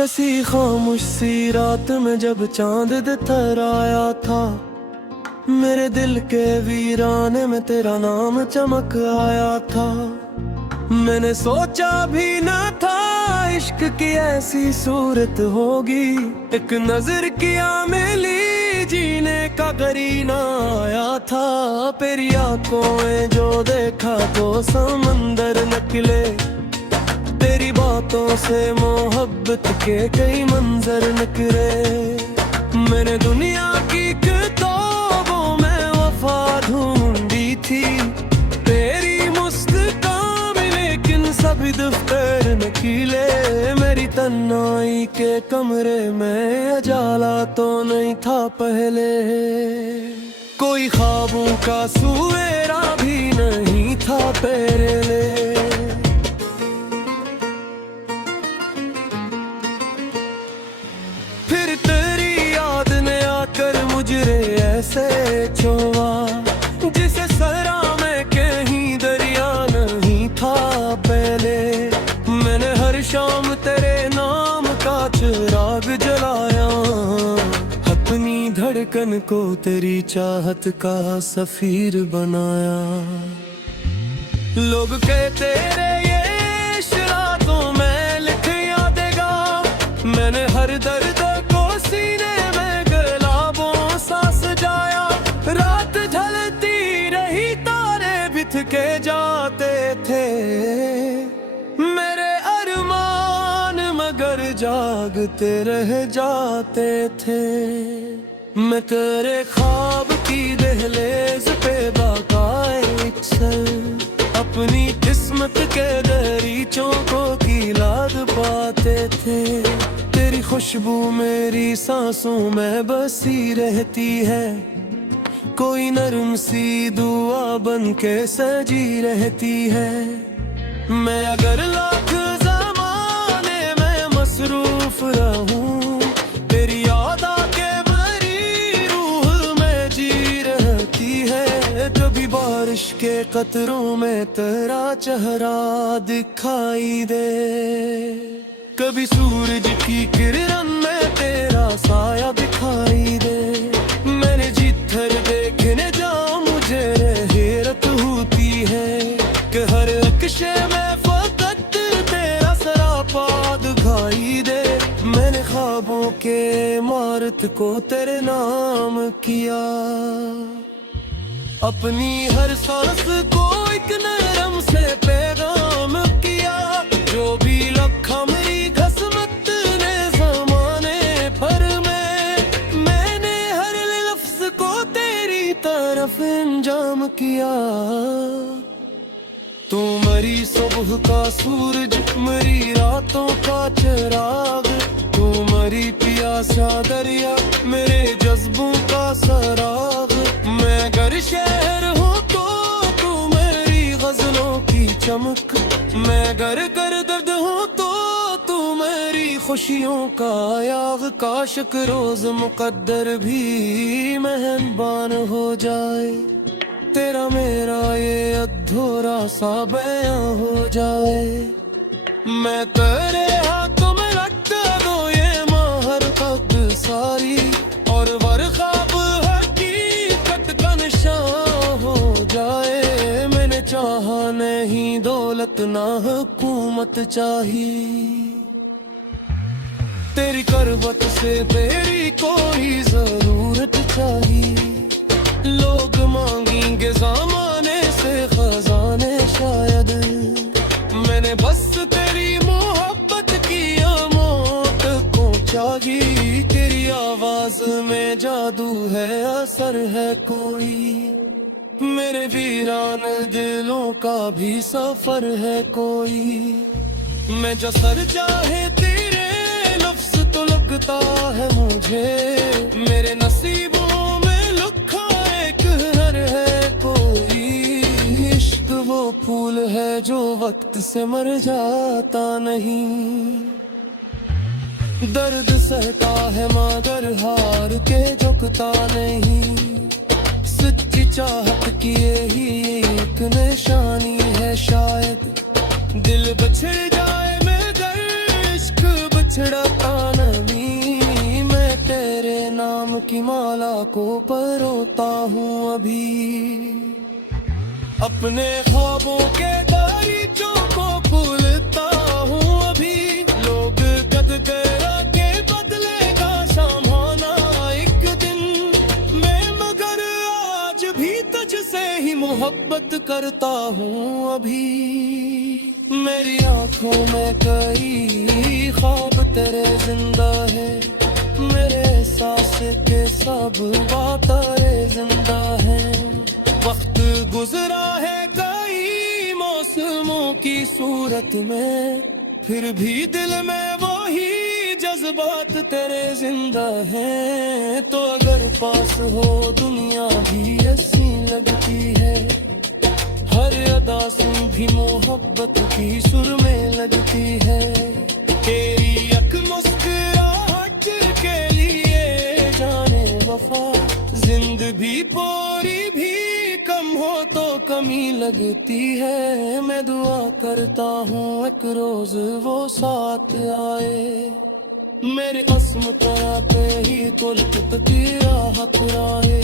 कैसी खामोश सी रात में जब चांद दिखर आया था, मेरे दिल के वीराने में तेरा नाम चमक आया था। मैंने सोचा भी न था इश्क की ऐसी सूरत होगी, एक नजर किया मिली जीने का करीना आया था। तेरी आंखों में जो देखा तो समंदर निकले, तेरी बातों से मोहब्बत के कई मंजर निकले। मैंने दुनिया की किताबों में वफा ढूंढी थी, तेरी मुस्कान में लेकिन सभी दफ्तर नकीले। मेरी तन्हाई के कमरे में उजाला तो नहीं था पहले, कोई ख्वाबों का सवेरा भी नहीं था पहले। फिर तेरी याद ने आकर मुझे ऐसे छुआ, जिसे सरा में कहीं दरिया नहीं था पहले। मैंने हर शाम तेरे नाम का चिराग जलाया, अपनी धड़कन को तेरी चाहत का सफीर बनाया। लोग कहते रहे ये इशारों में लिख यादेगा, मैंने हर दर्द को सीने में गुलाबों सा सजाया। रात ढलती रही तारे बिथ के जाते थे, मेरे अरमान मगर जागते रह जाते थे। मैं तेरे ख्वाब की दहलीज पे बाकाए अपनी किस्मत के दरीचों को कीलाद पाते थे। तेरी खुशबू मेरी सांसों में बसी रहती है, कोई नरम सी दुआ बन के सजी रहती है। मैं अगर लाख ज़माने में मसरूफ रहूं, तेरी याद आके मेरी रूह में जी रहती है। कभी बारिश के कतरों में तेरा चेहरा दिखाई दे, कभी सूरज की किरण में तेरा साया दिखाई दे। मैंने जिधर देखने जाऊं मुझे हैरत होती है, कि हर अक्शे में फकत तेरा सरापा दिखाई दे। मैंने ख्वाबों के इमारत को तेरे नाम किया, अपनी हर सांस को एक नरम से पैगाम किया। जो भी लखा मेरी किस्मत ने ज़माने भर में, मैंने हर लफ्ज को तेरी तरफ अंजाम किया। तू मेरी सुबह का सूरज, मेरी रातों का चिराग, तू मेरी प्यासा दरिया, मेरे जज्बों का सराग। मैं अगर शहर हूँ तो तू मेरी गजलों की चमक, मैं अगर कर दर्द हूँ तो तू मेरी खुशियों का याग। काशक रोज मुकद्दर भी मेहरबान हो जाए, तेरा मेरा ये अधूरा सा बयां हो जाए। मैं तेरे हाथों में रखता दो ये महर तक सारी, और वरख्वाब हकीकत का निशान हो जाए। मैंने चाहा नहीं दौलत ना हुकूमत चाहिए, तेरी करवत से तेरी कोई जरूरत चाहिए। लोग मांगेंगे ज़माने से खजाने शायद, मैंने बस तेरी मोहब्बत की मौत को चाहिए। तेरी आवाज में जादू है, असर है कोई, मेरे वीरान दिलों का भी सफर है कोई। मैं जो सर चाहे तेरे लफ्ज तो लगता है मुझे, मेरे नसीबों में लिखा एक हर है कोई। इश्क वो फूल है जो वक्त से मर जाता नहीं, दर्द सहता है मगर हार के झुकता नहीं। सच्ची चाहत की यही एक निशानी है शायद, दिल बिछड़ जाए मगर इश्क बिछड़ता नहीं, मैं तेरे नाम की माला को परोता हूँ अभी। अपने ख्वाबों के दरीचों को खुलता हूँ अभी। लोग कद गया के बदलेगा सामाना एक दिन, मैं मगर आज भी तुझसे ही मोहब्बत करता हूँ अभी। मेरी आंखों में कई ख्वाब तेरे जिंदा है, मेरे एहसास के सब बातें जिंदा है। वक्त गुजरा है कई मौसमों की सूरत में, फिर भी दिल में वही जज्बात तेरे जिंदा हैं। तो अगर पास हो दुनिया भी ऐसी लगती है, हर अदा सुन भी मोहब्बत की सुर में लगती है। तेरी एक मुस्कुराहट के लिए जाने वफा, जिंदगी पूरी भी कम हो तो कमी लगती है। मैं दुआ करता हूँ एक रोज वो साथ आए, मेरे अस्म पे ही तुलकत की राहत आए।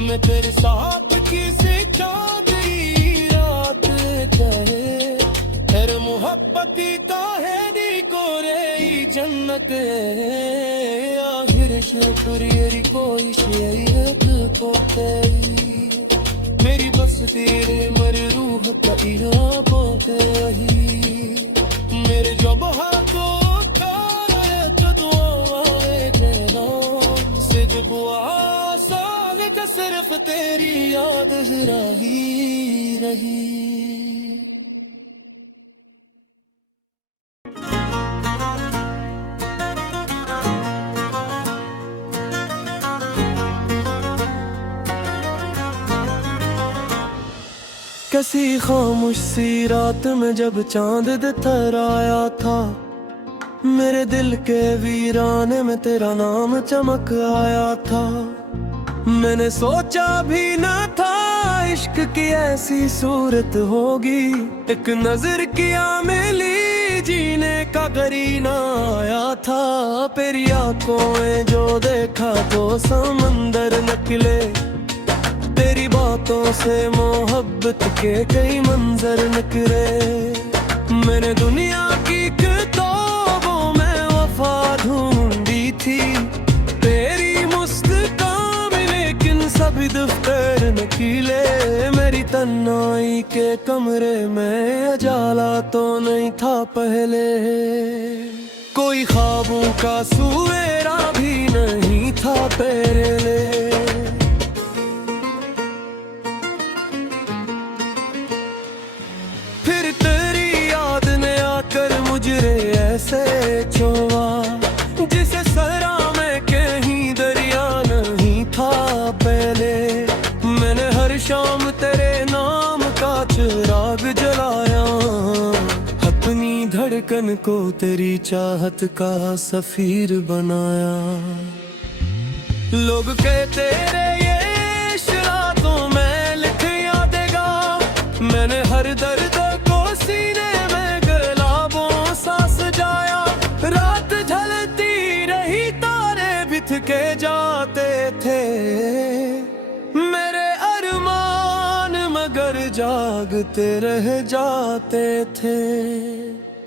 मैं तेरे साथ किसी चांदनी रात चाहे, तेरे मोहब्बती का है दी को रे जन्नत। आखिर शुक्रिया कोई शेयत पोते, मेरी बस तेरे मर रूह का इराबो ही। मेरे जो बहादो कारे दुआए देना, सिर्फ बुआ साल का सिर्फ तेरी याद रही रही। कैसी खामोश सी रात में जब चांद दिखर आया था, मेरे दिल के वीराने में तेरा नाम चमक आया था। मैंने सोचा भी न था इश्क की ऐसी सूरत होगी, एक नजर किया मिली जीने का करीना आया था। तेरी आंखों में जो देखा तो समंदर निकले, तेरी बातों से मोहब्बत के कई मंजर निकले। मैंने दुनिया की किताबों में वफा ढूंढी थी, तेरी मुस्कान में लेकिन सभी दफ्तर नकीले। मेरी तन्हाई के कमरे में उजाला तो नहीं था पहले, कोई ख्वाबों का सवेरा भी नहीं था तेरे लिए। फिर तेरी याद ने आकर मुझे ऐसे छुआ, जिसे सरा में कहीं दरिया नहीं था पहले। मैंने हर शाम तेरे नाम का चिराग जलाया, अपनी धड़कन को तेरी चाहत का सफीर बनाया। लोग कहते रे ये शरातों में लिख यादेगा, मैंने हर दर्द को सीने में गुलाबों सा सजाया। रात ढलती रही तारे बिथ के जाते थे, मेरे अरमान मगर जागते रह जाते थे।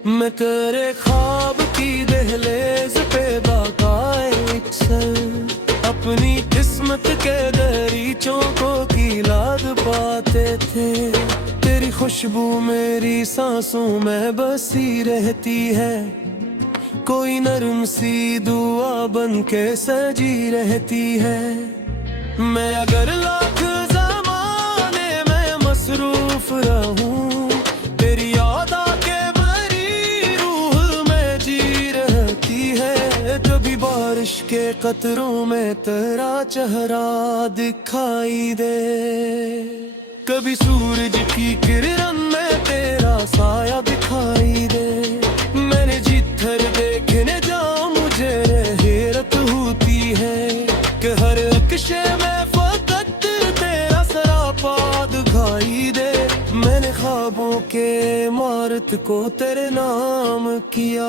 मैं तेरे ख्वाब की दहलीज पे बाकाए अक्सर, अपनी किस्मत के दरीचों को कीलाद पाते थे। तेरी खुशबू मेरी सांसों में बसी रहती है, कोई नरम सी दुआ बन के सजी रहती है। मैं अगर लाख ज़माने में मसरूफ रहूं, तेरी याद आके मेरी रूह में जी रहती है। कभी बारिश के कतरों में तेरा चेहरा दिखाई दे, कभी सूरज की किरण में तेरा साया दिखाई दे। मैंने जिधर देखने जाऊं मुझे हैरत होती है, कि हर अक्शे में फकत तेरा सरापा दिखाई दे। मैंने ख्वाबों के मार इमारत को तेरे नाम किया।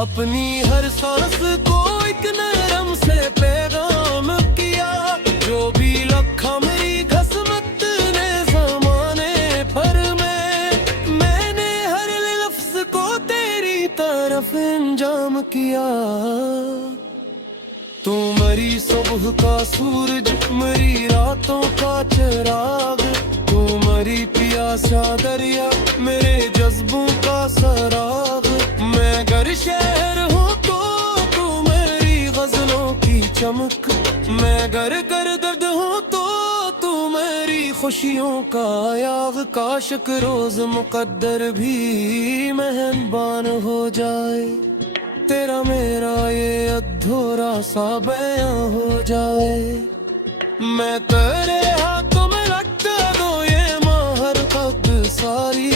अपनी हर सांस को एक नरम से पैगाम किया। जो भी लखा मेरी घसमत ने ज़माने भर में, मैंने हर लफ्ज़ को तेरी तरफ अंजाम किया। तू मेरी सुबह का सूरज, मेरी रातों का चिराग, तू मेरी प्यासा दरिया, मेरे जज्बों का सराग। मैं अगर शहर हूँ तो तू मेरी गजलों की चमक, मैं अगर कर दर्द हूँ तो तू मेरी खुशियों का याग। काश रोज मुकद्दर भी मेहरबान हो जाए, तेरा मेरा ये अधूरा सा बयां हो जाए। मैं तेरे हाथों में रखता दो ये महर तक सारी,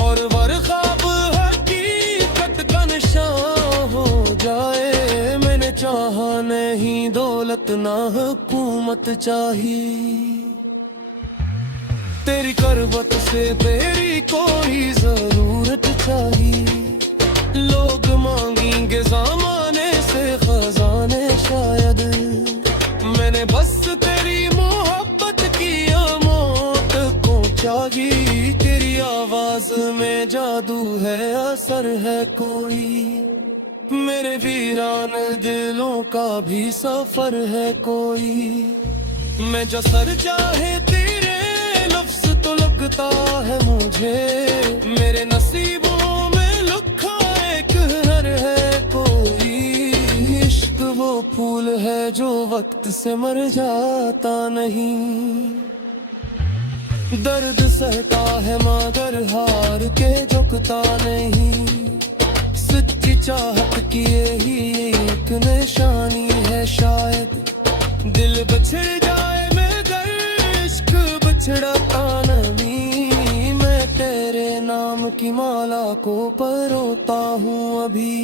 और ख्वाब हकीकत का निशान हो जाए। मैंने चाहा नहीं दौलत ना हुकूमत चाहिए, तेरी करवत से तेरी कोई जरूरत चाहिए। लोग मांगेंगे ज़माने से खजाने शायद, मैंने बस तेरी मोहब्बत की मौत को चाहिए। तेरी आवाज में जादू है, असर है कोई, मेरे वीरान दिलों का भी सफर है कोई। मैं जसर चाहे तेरे लफ्ज़ तो लगता है मुझे, मेरे नसीबों में लिखा एक हर है कोई। इश्क वो फूल है जो वक्त से मर जाता नहीं, दर्द सहता है मगर हार के झुकता नहीं। सच्ची चाहत की यही एक निशानी है शायद, दिल बछड़ जाए मगर इश्क बछड़ता नहीं। मैं तेरे नाम की माला को परोता हूँ अभी,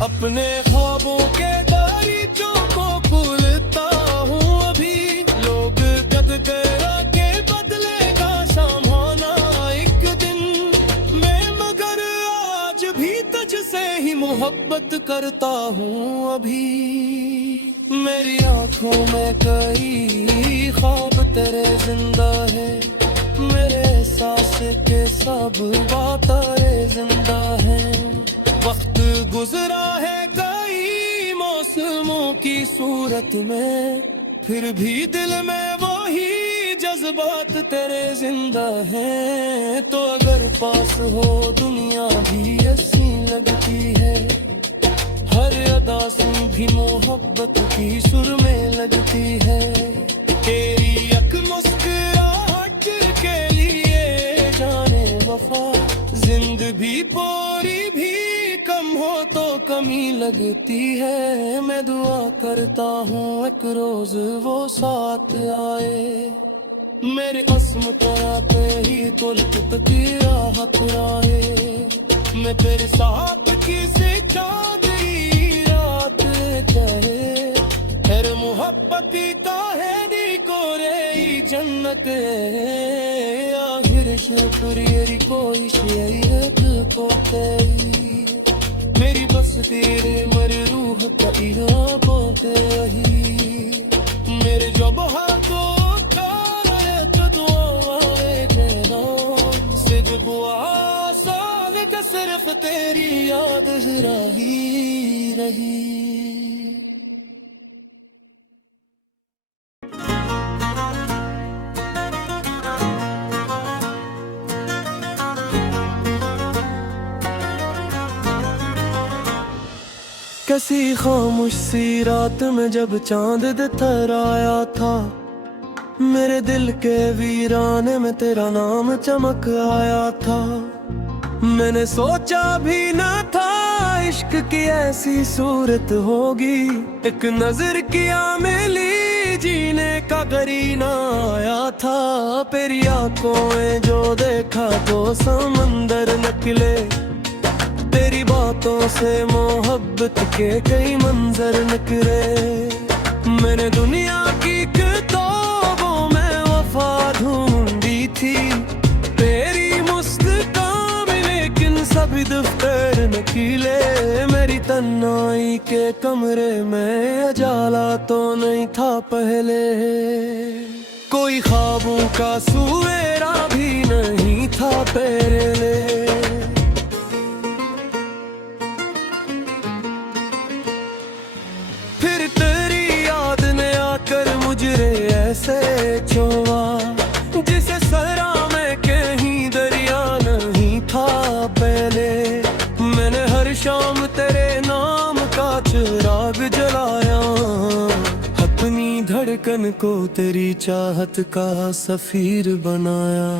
अपने ख्वाबों के दरीचों को खुलता हूँ अभी। लोग कद गया के बदले का सामाना एक दिन, मैं मगर आज भी तुझसे ही मोहब्बत करता हूँ अभी। मेरी आंखों में कई ख्वाब तेरे जिंदा है, मेरे सांस के सब बातें जिंदा हैं। वक्त गुजरा है कई मौसमों की सूरत में, फिर भी दिल में वही जज्बात तेरे जिंदा हैं। तो अगर पास हो दुनिया भी ऐसी लगती है, हर अदा सुन भी मोहब्बत की सुर में लगती है। तेरी एक मुस्कुराहट के लिए जाने वफा, जिंदगी पूरी भी कम हो तो कमी लगती है। मैं दुआ करता हूँ एक रोज वो साथ आए, मेरे अस्म तरह पे ही तो लिखती राहत राहे। मैं तेरे साथ किसी चांदनी रात चाहे, हर मोहब्बत का है दी को रे जन्नत। आखिर शुक्रिया कोई शेयत को मेरी बस तेरे मर रूह का इराबो ही, मेरे जब हाथों का तो दुआए देना सिर्फ दुआ साल का सिर्फ तेरी याद रही रही। कैसी खामोश सी रात में जब चांद दिखर आया था, मेरे दिल के वीराने में तेरा नाम चमक आया था। मैंने सोचा भी न था इश्क की ऐसी सूरत होगी, एक नजर किया मिली जीने का करीना आया था। तेरी आंखों में जो देखा तो समंदर निकले, तेरी बातों से मोहब्बत के कई मंजर निकले। मैंने दुनिया की किताबों में वफा ढूंढी थी, कमरे में उजाला तो नहीं था पहले, कोई ख्वाबों का सवेरा भी नहीं था पहले। फिर तेरी याद ने आकर मुझे ऐसे छुआ, जिसे सरा में कहीं दरिया नहीं था पहले। मैंने हर शाम तेरे नाम का चिराग जलाया, अपनी धड़कन को तेरी चाहत का सफीर बनाया।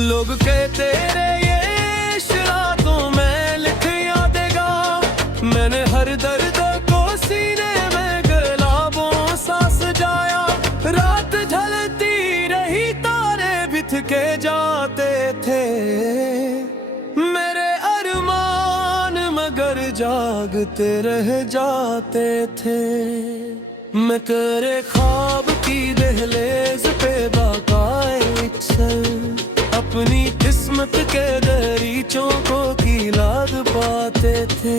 लोग कहते रहे ये शरातों में लिख यादेगा, मैंने हर दर्द को सीने में गुलाबों सा सजाया। रात ढलती रही तारे बिथ के जाते थे, मेरे अरमान मगर जागते रह जाते थे। मैं तेरे ख्वाब की दहलीज पे बाकाए अपनी किस्मत के दरीचों को कीलाद पाते थे।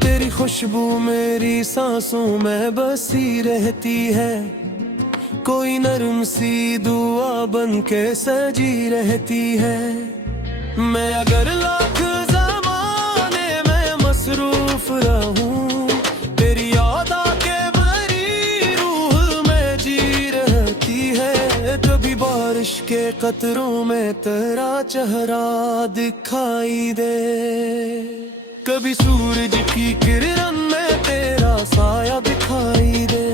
तेरी खुशबू मेरी सांसों में बसी रहती है, कोई नरम सी दुआ बन के सजी रहती है। मैं अगर लाख ज़माने में मसरूफ रहूं, तेरी याद आके मेरी रूह में जी रहती है। कभी बारिश के कतरों में तेरा चेहरा दिखाई दे, कभी सूरज की किरण में तेरा साया दिखाई दे।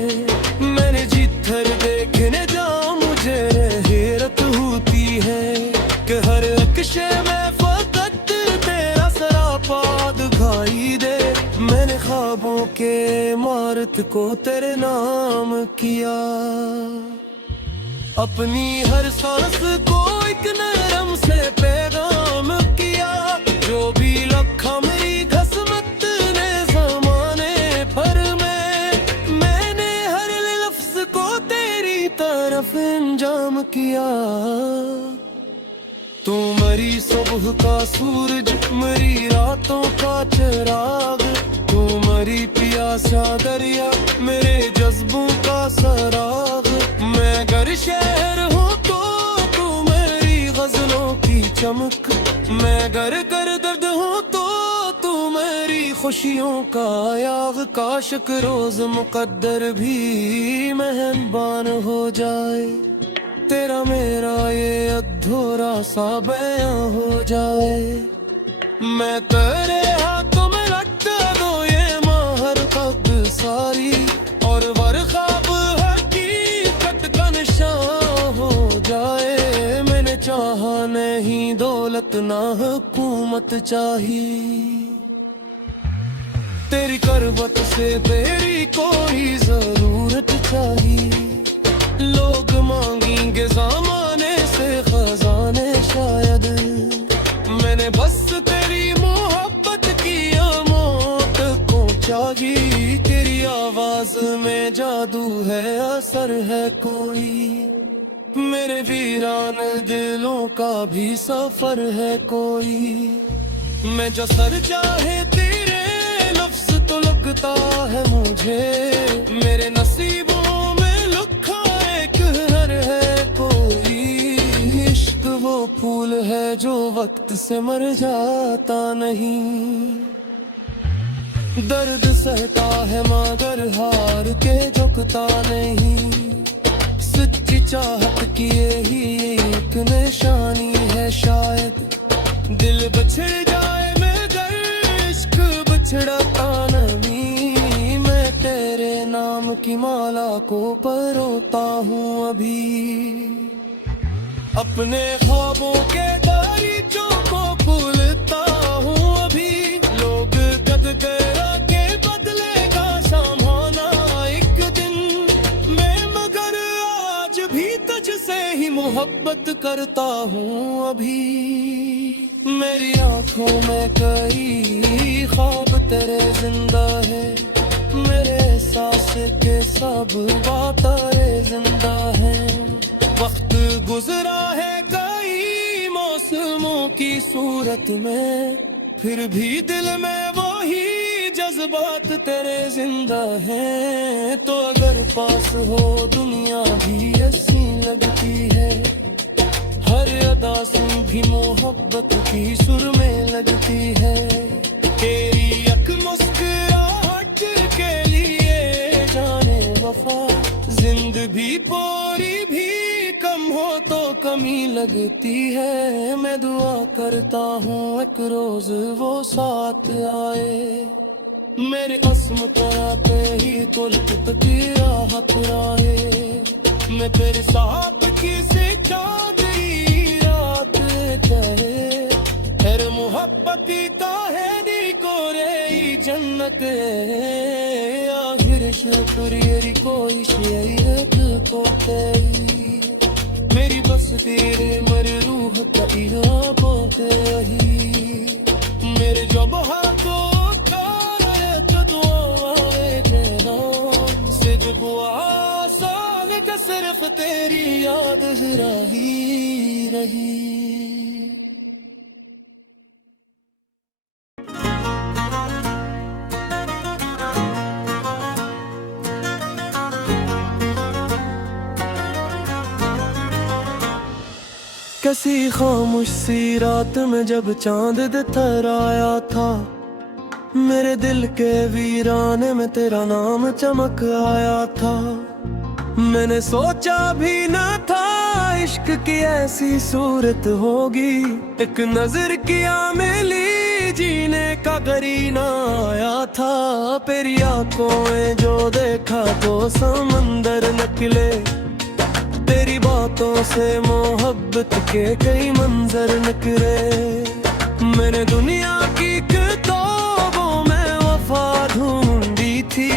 मैंने जिधर देखने जाऊं मुझे हैरत होती है, कि हर अक्शे में फकत तेरा सरापा दिखाई दे। मैंने ख्वाबों के इमारत को तेरे नाम किया, अपनी हर सांस को एक नरम से पैगाम किया। जो भी लखा मेरी किस्मत ने ज़माने भर में, मैंने हर लफ्ज को तेरी तरफ अंजाम किया। तू मेरी सुबह का सूरज, मेरी रातों का चिराग, तू मेरी प्यासा दरिया, मेरे जज्बों का सराग। मैं अगर शहर हूँ तो तू मेरी गजलों की चमक, मैं अगर कर दर्द हूँ तो तू मेरी खुशियों का याग। काश रोज मुकद्दर भी मेहरबान हो जाए, तेरा मेरा ये अधूरा सा बयां हो जाए। मैं तेरे हाथों में लटका दो ये महर तक सारी, और ख्वाब हकीकत का निशान हो जाए। मैंने चाहा नहीं दौलत ना हुकूमत चाहिए, तेरी करवत से तेरी कोई जरूरत चाहिए। लोग मांगेंगे ज़माने से खजाने शायद, मैंने बस तेरी मोहब्बत की मौत को चाहिए। तेरी आवाज में जादू है, असर है कोई, मेरे वीरान दिलों का भी सफर है कोई। मैं जो सर चाहे तेरे लफ्ज तो लगता है मुझे, मेरे नसीबों में लिखा एक हर है कोई। इश्क वो फूल है जो वक्त से मर जाता नहीं, दर्द सहता है मगर हार के झुकता नहीं। सच्ची चाहत की यही एक निशानी है शायद, दिल बिछड़ जाए मगर इश्क बिछड़ता नहीं। मैं तेरे नाम की माला को परोता हूँ अभी, अपने ख्वाबों के दरीचों को फूलता हूँ अभी। लोग कद गया के बदलेगा सामाना एक दिन, मैं मगर आज भी तुझसे ही मोहब्बत करता हूँ अभी। मेरी आंखों में कई ख्वाब तेरे जिंदा है, मेरे सांस के सब बातें जिंदा हैं। वक्त गुजरा है कई मौसमों की सूरत में, फिर भी दिल में वही जज्बात तेरे जिंदा हैं, तो अगर पास हो दुनिया भी ऐसी लगती है। हर अदा सुन भी मोहब्बत की सुर में लगती है। तेरी अख मुस्कुराहट के लिए जाने वफा, जिंदगी पूरी भी कम हो तो कमी लगती है। मैं दुआ करता हूँ एक रोज वो साथ आए, मेरे अस्म तरह पे ही तुल्क तेरा हाथ आए। मैं तेरे साथ किसे चांदनी रात चाहे, तेरे मोहब्बती का है दी को रे जन्नत। आखिर शुक्रिया कोई शेयत पोते, मेरी बस तेरे मर रूह का इहा पोते ही। मेरे जब हाथों सिर्फ तेरी याद रही रही। कैसी खामोश सी रात में जब चांद दिखर आया था, मेरे दिल के वीराने में तेरा नाम चमक आया था। मैंने सोचा भी न था इश्क की ऐसी सूरत होगी, एक नजर किया मिली जीने का करीना आया था। तेरी आंखों में जो देखा तो समंदर निकले, तेरी बातों से मोहब्बत के कई मंजर निकले। मैंने दुनिया की किताबों में वफा ढूंढी थी,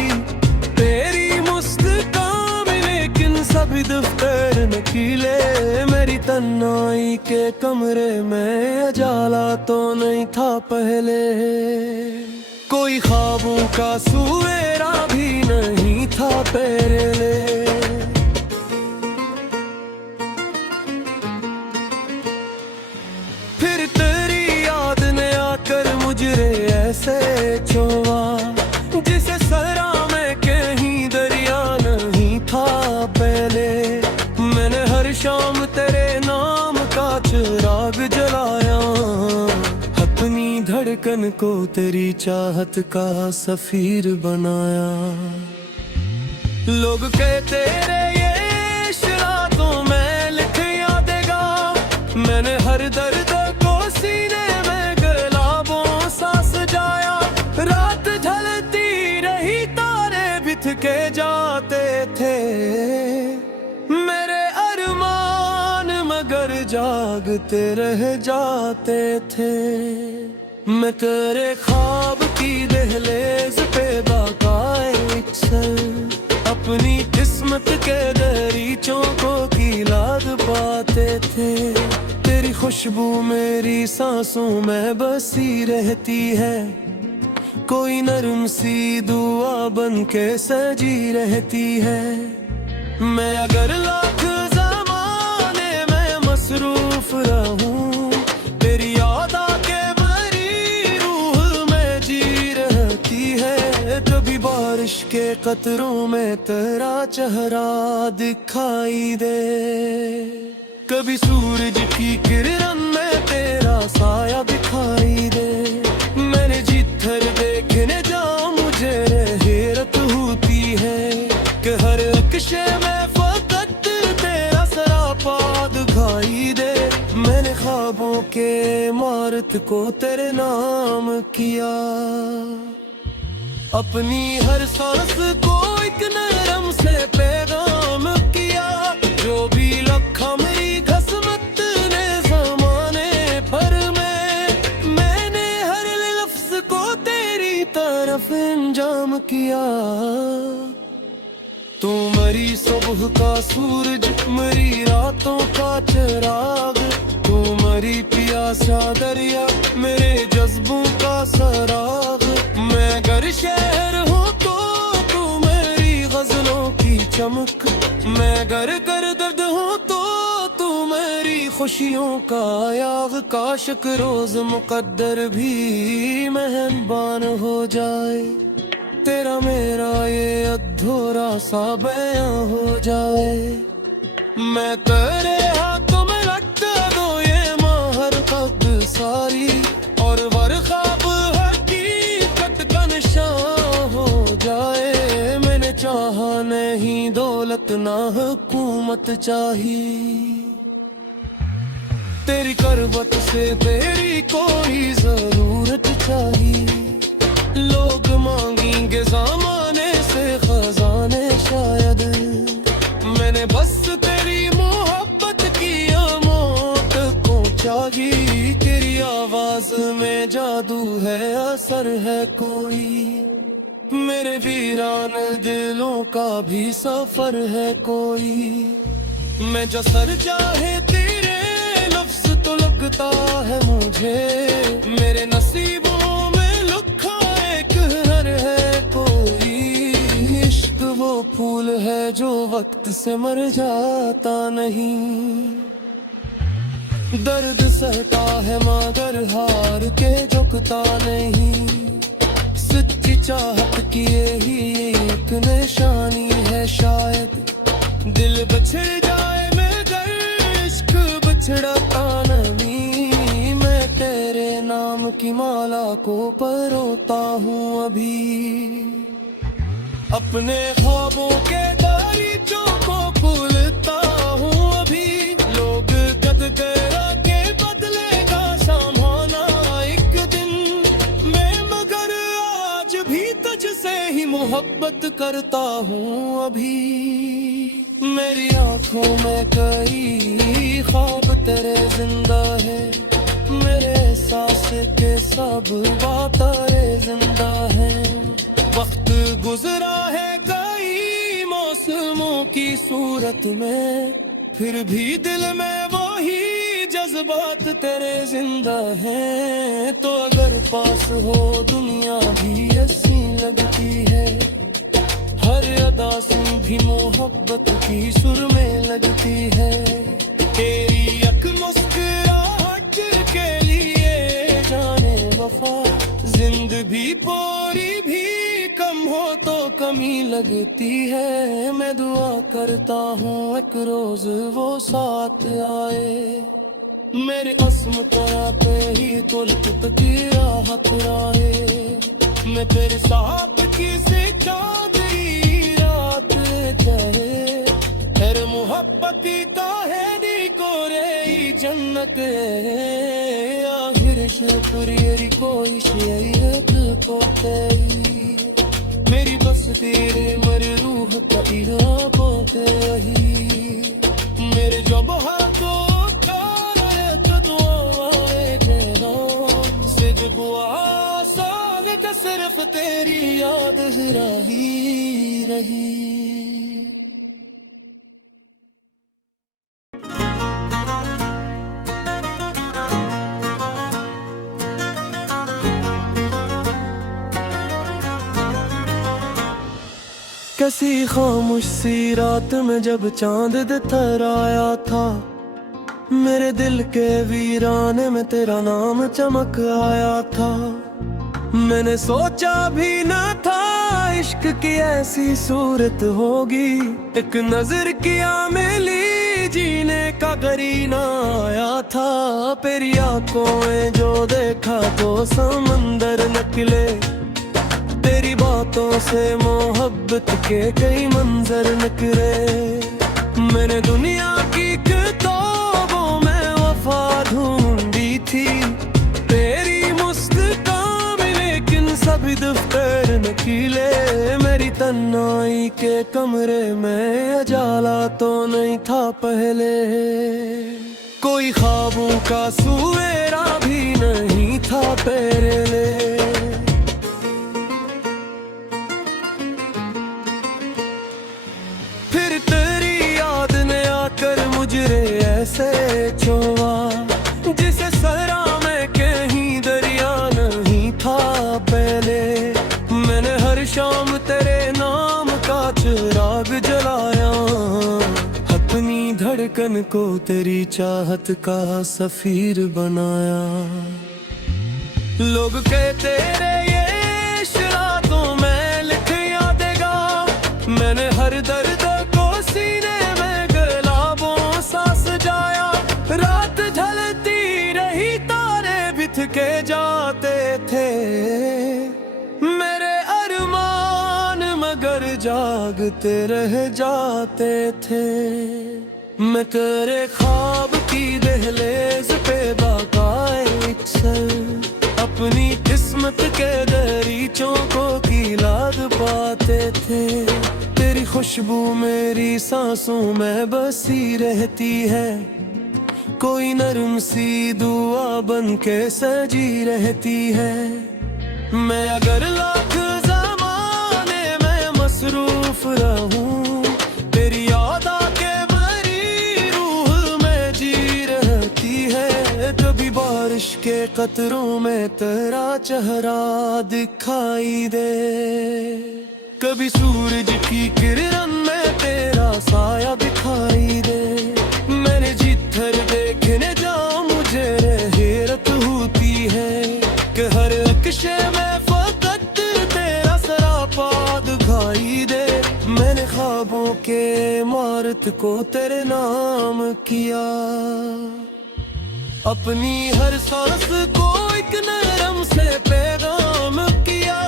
तेरी मुस्कान में लेकिन सभी दफ्तर नकीले। मेरी तन्हाई के कमरे में उजाला तो नहीं था पहले, कोई ख्वाबों का सवेरा भी नहीं था पहले। फिर तेरी याद ने आकर मुझे ऐसे छुआ, जिसे सरा में कहीं दरिया नहीं था पहले। मैंने हर शाम तेरे नाम का चिराग जलाया, अपनी धड़कन को तेरी चाहत का सफीर बनाया। लोग कहते रहे ये शरातों में लिख यादेगा, मैंने हर दर्द को सीने में गुलाबों सा सजाया। रात ढलती रही तारे बिथ के जाते थे, मेरे अरमान मगर जागते रह जाते थे। मैं तेरे ख्वाब की दहलीज पे बाकाए चल, अपनी किस्मत के दरीचों को कीलाद पाते थे। तेरी खुशबू मेरी सांसों में बसी रहती है, कोई नरम सी दुआ बन के सजी रहती है। मैं अगर लाख ज़माने में मसरूफ रहूं, तेरी याद आके मेरी रूह में जी रहती है। कभी बारिश के कतरों में तेरा चेहरा दिखाई दे, कभी सूरज की किरण में तेरा साया दिखाई दे। मैंने जिधर देखने जाऊं मुझे हैरत होती है, कि हर अक्शे में फकत तेरा सरापा दिखाई दे। मैंने ख्वाबों के इमारत को तेरे नाम किया, अपनी हर सांस को एक नरम से पैगाम किया। जो भी लखा मेरी खसमत ने ज़माने भर में, मैंने हर लफ्ज को तेरी तरफ अंजाम किया। तू मरी सुबह का सूरज, मरी रातों का चिराग, तू मरी प्यासा दरिया, मेरे जज्बों का सराग। मैं अगर शहर हूँ तो तू मेरी गजलों की चमक, मैं अगर दर्द हूँ तो तू मेरी खुशियों का याग। काश रोज मुकद्दर भी मेहरबान हो जाए। तेरा मेरा ये अधूरा सा बयां हो जाए। मैं तेरे हाथों में रखता दो ये महर कद सारी, और वर ख्वाब हकीकत का निशान हो जाए। मैंने चाहा नहीं दौलत ना हुकूमत चाहिए, तेरी करवत से तेरी कोई जरूरत चाहिए। लोग मांगेंगे ज़माने से खजाने शायद, मैंने बस तेरी मोहब्बत की मौत पहुंचाई। तेरी आवाज में जादू है, असर है कोई, मेरे वीरान दिलों का भी सफर है कोई। मैं जो सर चाहे तेरे लफ्ज तो लगता है मुझे, मेरे नसीबों में लिखा एक हर है कोई। इश्क वो फूल है जो वक्त से मर जाता नहीं, दर्द सहता है मगर हार के झुकता नहीं। सच्ची चाहत की यही एक निशानी है शायद, दिल बिछड़ जाए मगर इश्क बिछड़ता नहीं। मैं तेरे नाम की माला को परोता हूँ अभी, अपने ख्वाबों के दरीचों को खुलता हूँ अभी। लोग कद गया के बदलेगा सामाना एक दिन, मैं मगर आज भी तुझसे ही मोहब्बत करता हूँ अभी। मेरी आंखों में कई ख्वाब तेरे जिंदा है, मेरे सांस के सब बातें जिंदा हैं। वक्त गुजरा है कई मौसमों की सूरत में, फिर भी दिल में वही जज्बात तेरे जिंदा हैं। तो अगर पास हो दुनिया भी ऐसी लगती है, हर अदा सुन भी मोहब्बत की सुर में लगती है। तेरी अक मुस्कुराहट के लिए जाने वफा, जिंदगी पूरी भी कम हो तो कमी लगती है। मैं दुआ करता हूँ एक रोज वो साथ आए, मेरे अस्म तरह पे ही तो लिखत की राहत आए। मैं तेरे साथ किसी चांदनी रात चाहे, तेरे मोहब्बती का है दी को रे जन्नत। आखिर शुक्रिया कोई शरीयत को मेरी बस तेरे मर रूह का इरादा तेरी। मेरे जब हाथों का दुआएं देना सिर्फ साल का सिर्फ तेरी याद रही रही। कैसी खामोश सी रात में जब चांद थराया था, मेरे दिल के वीराने में तेरा नाम चमक आया था। मैंने सोचा भी न था इश्क की ऐसी सूरत होगी, एक नजर किया मिली जीने का करीना आया था। तेरी आंखों में जो देखा तो समंदर निकले, तेरी बातों से मोहब्बत के कई मंजर निकले। मैंने दुनिया की किताबों में वफा ढूंढी थी, तेरी मुस्कान में लेकिन सभी दफ्तर नकीले। मेरी तन्हाई के कमरे में अजाला तो नहीं था पहले, कोई ख्वाबों का सुवेरा भी नहीं था तेरे लिए। ऐसे छुआ जिसे सरा में कहीं दरिया नहीं था पहले। मैंने हर शाम तेरे नाम का चिराग जलाया, अपनी धड़कन को तेरी चाहत का सफीर बनाया। लोग कहते रहे ये शरातों में मैंने हर दर्द को सीने में गुलाबों सा सजाया। रात ढलती रही, तारे बिथ के जाते थे मेरे अरमान, मगर जागते रह जाते थे। मैं तेरे ख्वाब की दहलीज पे बाकाए अक्सर अपनी किस्मत के दरीचों को कीलाद पाते थे। तेरी खुशबू मेरी सांसों में बसी रहती है, कोई नरम सी दुआ बन के सजी रहती है। मैं अगर लाख ज़माने में मसरूफ रहूं, तेरी याद आके मेरी रूह में जी रहती है। कभी बारिश के कतरों में तेरा चेहरा दिखाई दे, कभी सूरज की किरण में तेरा साया दिखाई दे। मैंने जिधर देखने जाऊं मुझे हैरत होती है कि हर अक्शे में फकत तेरा सरापा दिखाई दे। मैंने ख्वाबों के इमारत को तेरे नाम किया, अपनी हर सांस को एक नरम से पैगाम किया।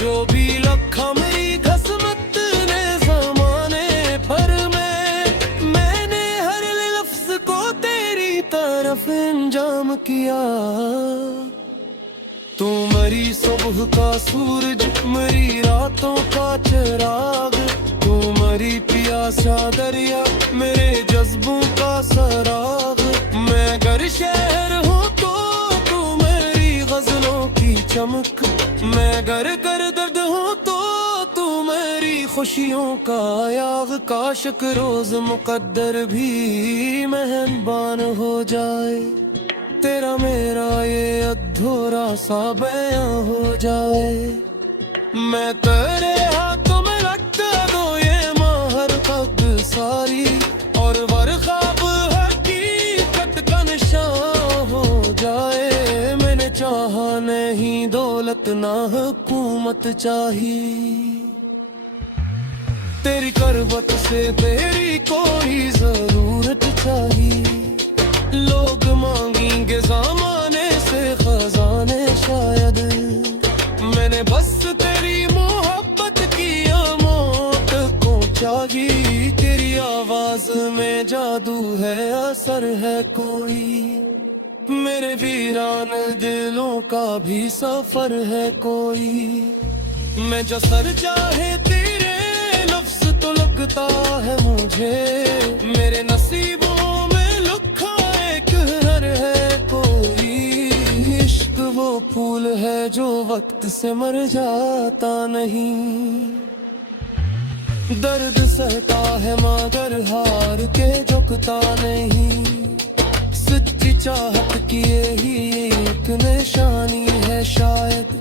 जो भी लखा मेरी खस्मत ने ज़माने भर में, मैंने हर लफ्ज़ को तेरी तरफ अंजाम किया। तू मेरी सुबह का सूरज, मेरी रातों का चिराग, तू मेरी प्यासा दरिया, मेरे जज्बों का सराग। मैं अगर शहर हूँ तो तू मेरी गजलों की चमक, मैं अगर कर दर्द हूँ तो तू मेरी खुशियों का याग। काशक रोज मुकद्दर भी मेहरबान हो जाए, तेरा मेरा ये अधूरा सा बयां हो जाए। मैं तेरे हाथों में रखता दो ये महर पग सारी, और ख्वाब हकीकत का निशान हो जाए। मैंने चाहा नहीं दौलत ना हुकूमत चाहिए, तेरी करबत से तेरी कोई जरूरत चाहिए। लोग मांगेंगे ज़माने से खजाने शायद, मैंने बस तेरी मोहब्बत की मौत को चाहिए। तेरी आवाज में जादू है, असर है कोई, मेरे वीरान दिलों का भी सफर है कोई। मैं जो सर चाहे तेरे लफ्ज़ तो लगता है मुझे, मेरे नसीबों में लिखा एक हर है कोई। इश्क वो फूल है जो वक्त से मर जाता नहीं, दर्द सहता है मगर हार के झुकता नहीं। सच्ची चाहत की यही एक निशानी है शायद,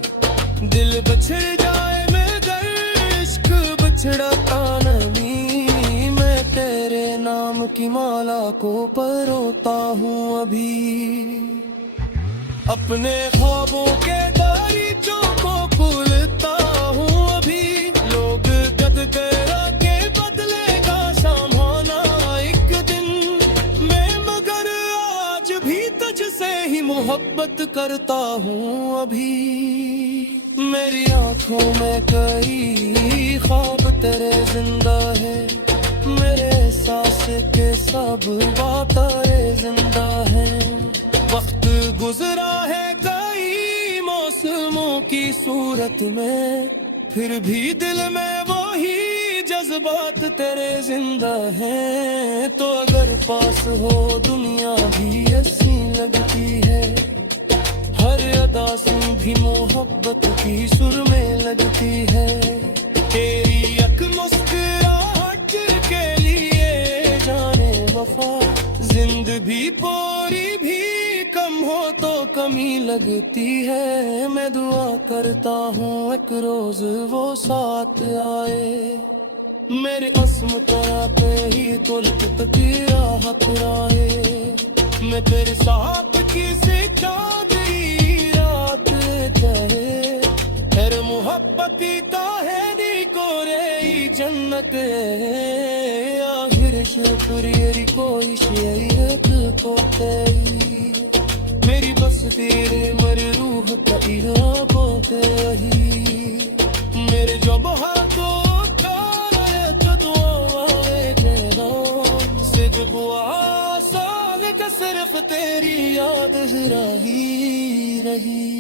दिल बिछड़ जाए मगर इश्क बिछड़ता नहीं। मैं तेरे नाम की माला को परोता हूँ अभी, अपने ख्वाबों के दरीचों को भूलता हूँ अभी। लोग कद गया के बदले का सामाना एक दिन, मैं मगर आज भी तुझसे ही मोहब्बत करता हूँ अभी। मेरी आंखों में कई ख्वाब तेरे जिंदा है, मेरे एहसास के सब बातें जिंदा है। वक्त गुजरा है कई मौसमों की सूरत में, फिर भी दिल में वही जज्बात तेरे जिंदा हैं। तो अगर पास हो दुनिया भी ऐसी लगती है, हर अदा सुन भी मोहब्बत की सुर में लगती है। तेरी एक मुस्कुराहट के लिए जाने वफा, जिंदगी पूरी भी कम हो तो कमी लगती है। मैं दुआ करता हूँ एक रोज वो साथ आए, मेरे अस्मत पे ही तुलक की राहत आए। मैं तेरे साथ किसी चांदी रात चाहे, हर मोहब्बती का है दी को रे जन्नत आखिर शुक्रियरी कोई शेयत पोते मेरी बस तेरे मर रूह का इराबो ते मेरे जब हाथों तो दुआ तेरा सिद्ध हुआ साल का सिर्फ तेरी याद रही